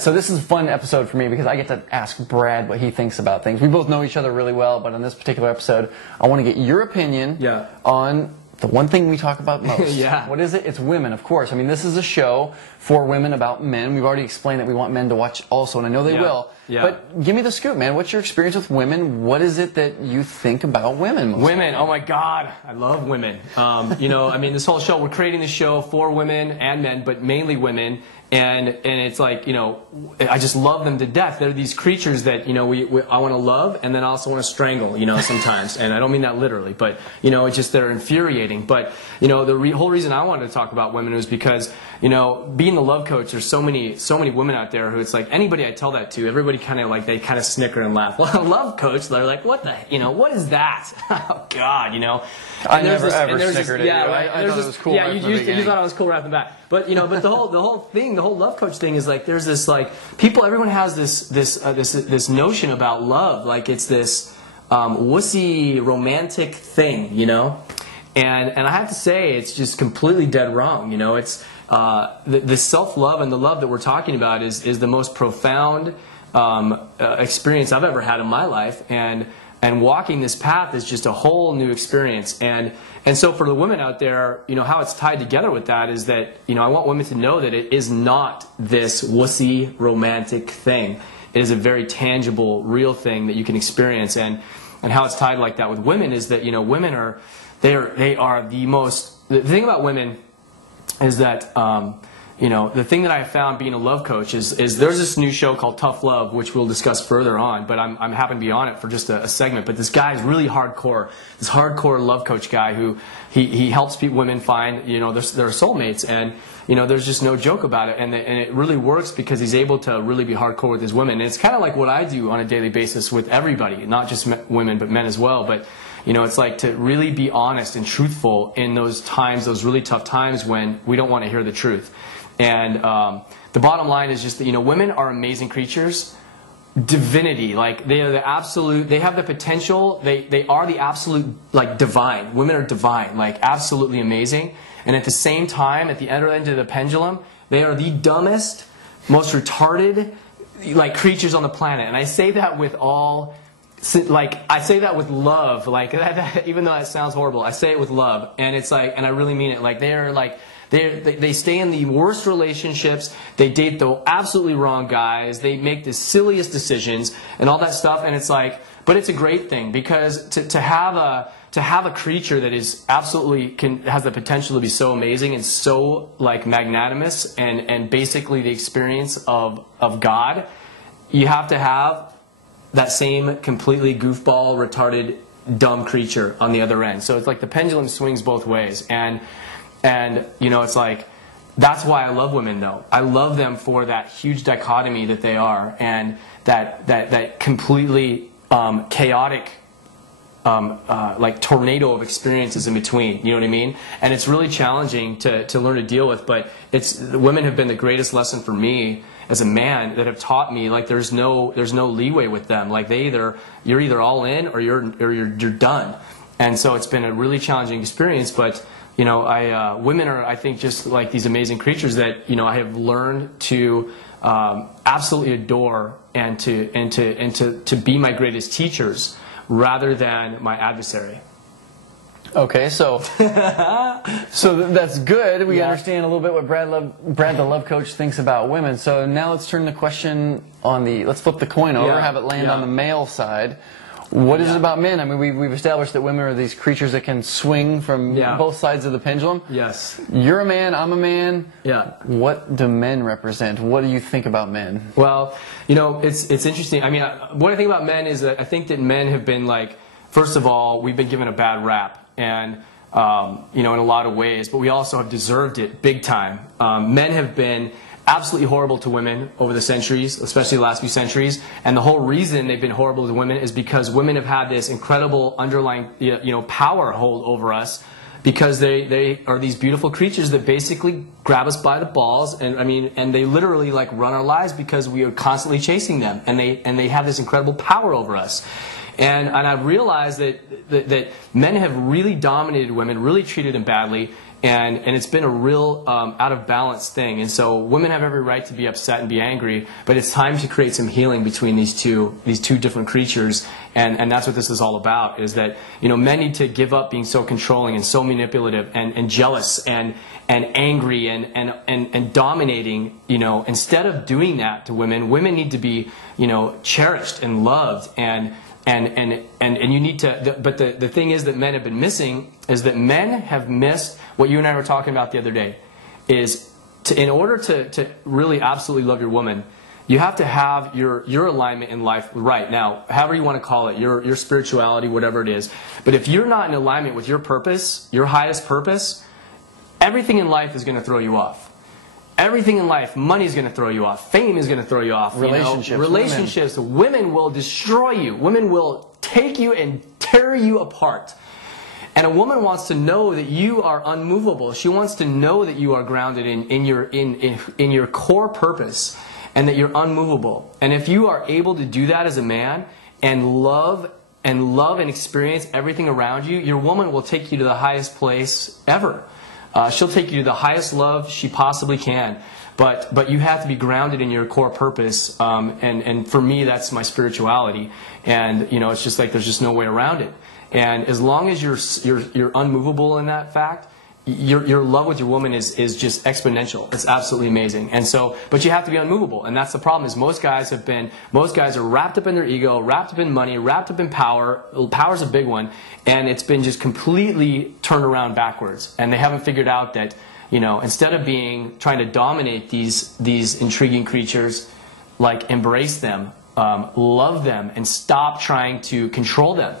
Brad, so this is a fun episode for me because I get to ask Brad what he thinks about things. We both know each other really well, but on this particular episode, I want to get your opinion on the one thing we talk about most. What is it? It's women, of course. I mean, this is a show for women about men. We've already explained that we want men to watch also, and I know they will. But give me the scoop, man. What's your experience with women? What is it that you think about women? Women, oh my God, I love women. You know, I mean, this whole show, we're creating this show for women and men, but mainly women. And it's like, you know, I just love them to death. They're these creatures that, you know, I want to love and then I also want to strangle, you know, sometimes. And I don't mean that literally, but, you know, it's just they're infuriating. But, you know, the whole reason I wanted to talk about women was because, you know, being the love coach, there's so many women out there who it's like anybody I tell that to, everybody kind of like, they kind of snicker and laugh. Well, love coach, they're like, what the, you know, what is that? Oh God, you know. I never snickered at you. I thought it was cool. Yeah, you thought I was cool right off the bat. But you know, but the whole love coach thing is like there's this like everyone has this notion about love, like it's this wussy romantic thing, you know. And I have to say it's just completely dead wrong. You know, it's the self-love and the love that we're talking about is the most profound experience I've ever had in my life, and walking this path is just a whole new experience. And so for the women out there, you know, how it's tied together with that is that, you know, I want women to know that it is not this wussy romantic thing. It is a very tangible, real thing that you can experience. And how it's tied like that with women is that, you know, women they are the most, the thing about women is that, you know, the thing that I found being a love coach is there's this new show called Tough Love, which we'll discuss further on, but I'm happy to be on it for just a segment. But this guy is really hardcore, this hardcore love coach guy who he helps women find, you know, their soulmates, and you know, there's just no joke about it, and it really works because he's able to really be hardcore with his women. And it's kind of like what I do on a daily basis with everybody, not just women but men as well. But you know, it's like to really be honest and truthful in those times, those really tough times when we don't want to hear the truth. And the bottom line is just that, you know, women are amazing creatures. Divinity, like they are the absolute, they have the potential, they are the absolute, like divine. Women are divine, like absolutely amazing. And at the same time, at the other end of the pendulum, they are the dumbest, most retarded, like creatures on the planet. And I say that with all, like I say that with love, like even though that sounds horrible, I say it with love. And it's like, and I really mean it, like they are like, they stay in the worst relationships. They date the absolutely wrong guys. They make the silliest decisions and all that stuff. And it's like, but it's a great thing because to have a creature that is absolutely has the potential to be so amazing and so like magnanimous and basically the experience of God, you have to have that same completely goofball, retarded, dumb creature on the other end. So it's like the pendulum swings both ways. And you know, it's like, that's why I love women though. I love them for that huge dichotomy that they are, and that completely chaotic like tornado of experiences in between. You know what I mean? And it's really challenging to learn to deal with, but women have been the greatest lesson for me as a man, that have taught me like there's no leeway with them. Like you're either all in or you're done. And so it's been a really challenging experience, but you know, women are, I think, just like these amazing creatures that, you know, I have learned to absolutely adore and to be my greatest teachers rather than my adversary. Okay, so that's good. We understand a little bit what Brad the love coach thinks about women. So now let's turn the question on let's flip the coin over, have it land on the male side. What is it about men? I mean, we've established that women are these creatures that can swing from both sides of the pendulum. Yes. You're a man, I'm a man. Yeah. What do men represent? What do you think about men? Well, you know, it's interesting. I mean, what I think about men is that I think that men have been like, first of all, we've been given a bad rap, and you know, in a lot of ways, but we also have deserved it big time. Men have been absolutely horrible to women over the centuries, especially the last few centuries, and the whole reason they've been horrible to women is because women have had this incredible underlying, you know, power hold over us, because they are these beautiful creatures that basically grab us by the balls, and I mean, and they literally like run our lives because we are constantly chasing them, and they have this incredible power over us. And I've realized that men have really dominated women, really treated them badly, And it's been a real out of balance thing. And so women have every right to be upset and be angry, but it's time to create some healing between these two different creatures. And that's what this is all about, is that, you know, men need to give up being so controlling and so manipulative and jealous and angry and dominating. You know, instead of doing that to women, women need to be, you know, cherished and loved and you need to, but the thing is that men have been missing is that men have missed what you and I were talking about the other day, is in order to really absolutely love your woman, you have to have your alignment in life right. Now, however you want to call it, your spirituality, whatever it is. But if you're not in alignment with your purpose, your highest purpose, everything in life is going to throw you off. Everything in life, money is going to throw you off. Fame is going to throw you off. Relationships. Women will destroy you. Women will take you and tear you apart. And a woman wants to know that you are unmovable. She wants to know that you are grounded in your core purpose and that you're unmovable. And if you are able to do that as a man and love and experience everything around you, your woman will take you to the highest place ever. She'll take you to the highest love she possibly can, but you have to be grounded in your core purpose, and for me that's my spirituality, and you know, it's just like there's just no way around it. And as long as you're unmovable in that fact, your love with your woman is just exponential. It's absolutely amazing. And so, but you have to be unmovable, and that's the problem. Is most guys are wrapped up in their ego, wrapped up in money, wrapped up in power. Power's a big one, and it's been just completely turned around backwards. And they haven't figured out that, you know, instead of trying to dominate these intriguing creatures, like embrace them, love them, and stop trying to control them.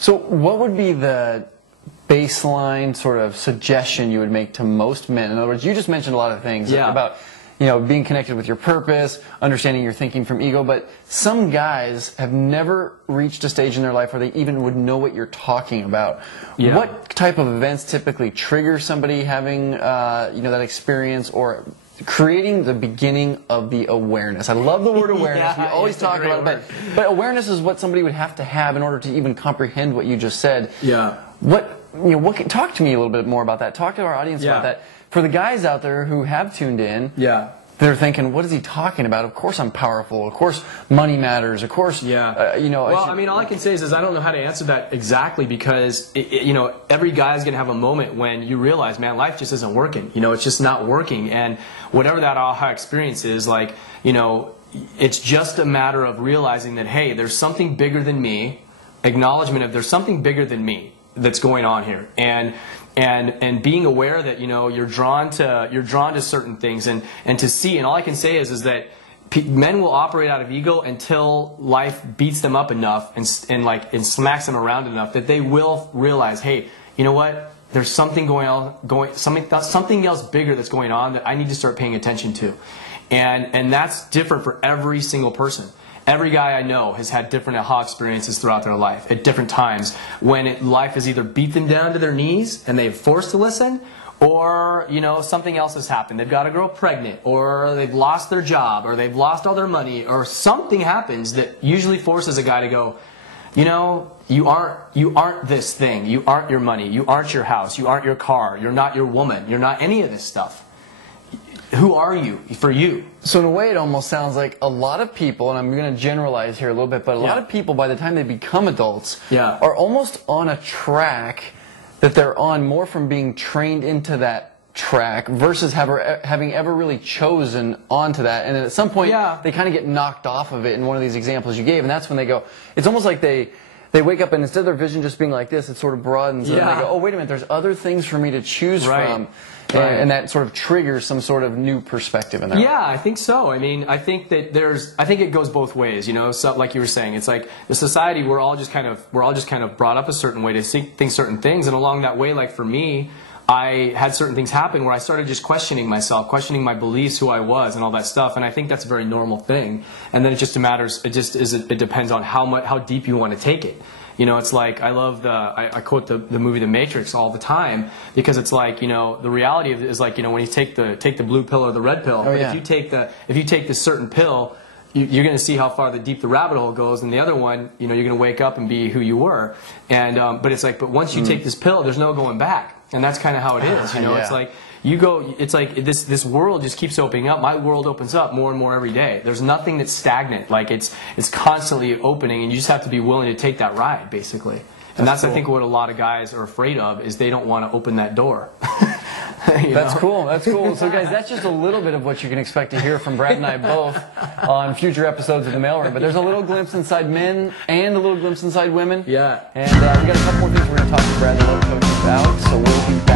So, what would be the baseline sort of suggestion you would make to most men? In other words, you just mentioned a lot of things about, you know, being connected with your purpose, understanding your thinking from ego, but some guys have never reached a stage in their life where they even would know what you're talking about. Yeah. What type of events typically trigger somebody having, you know, that experience, or creating the beginning of the awareness? I love the word awareness. We always talk about it, but awareness is what somebody would have to have in order to even comprehend what you just said. Yeah. Talk to me a little bit more about that. Talk to our audience about that. For the guys out there who have tuned in, they're thinking, what is he talking about? Of course I'm powerful. Of course money matters. Of course, you know. Well, I mean, all I can say is I don't know how to answer that exactly, because, you know, every guy's going to have a moment when you realize, man, life just isn't working. You know, it's just not working. And whatever that aha experience is, like, you know, it's just a matter of realizing that, hey, there's something bigger than me, acknowledgement of there's something bigger than me that's going on here, and being aware that, you know, you're drawn to certain things, and to see. And all I can say is that men will operate out of ego until life beats them up enough and smacks them around enough that they will realize, hey, you know what? There's something something else bigger that's going on that I need to start paying attention to, and that's different for every single person. Every guy I know has had different aha experiences throughout their life at different times when life has either beat them down to their knees and they're forced to listen, or, you know, something else has happened. They've got a girl pregnant, or they've lost their job, or they've lost all their money, or something happens that usually forces a guy to go, you know, you aren't this thing. You aren't your money. You aren't your house. You aren't your car. You're not your woman. You're not any of this stuff. Who are you for you? So in a way, it almost sounds like a lot of people, and I'm going to generalize here a little bit, but a lot of people, by the time they become adults, are almost on a track that they're on more from being trained into that track versus having ever really chosen onto that. And then at some point, they kind of get knocked off of it in one of these examples you gave, and that's when they go, it's almost like they wake up, and instead of their vision just being like this, it sort of broadens, and they go, oh, wait a minute, there's other things for me to choose from. And that sort of triggers some sort of new perspective in that. Yeah, I think so. I mean, I think that I think it goes both ways, you know. So, like you were saying, it's like the society, we're all just kind of brought up a certain way to think certain things, and along that way, like for me, I had certain things happen where I started just questioning myself, questioning my beliefs, who I was, and all that stuff. And I think that's a very normal thing. And then it just matters. It depends on how deep you want to take it. You know, it's like, I quote the movie The Matrix all the time, because it's like, you know, the reality of it is like, you know, when you take the blue pill or the red pill, if you take this certain pill, you're going to see how far deep the rabbit hole goes, and the other one, you know, you're going to wake up and be who you were. And but it's like, but once you take this pill, there's no going back, and that's kind of how it is. You know, it's like you go. It's like this world just keeps opening up. My world opens up more and more every day. There's nothing that's stagnant. Like it's constantly opening, and you just have to be willing to take that ride, basically. And that's cool. I think what a lot of guys are afraid of is they don't want to open that door. That's cool. That's cool. So, guys, that's just a little bit of what you can expect to hear from Brad and I both on future episodes of The Mailroom. But there's a little glimpse inside men and a little glimpse inside women. Yeah. And we got a couple more things we're going to talk to Brad, the love coach, about. So we'll be back.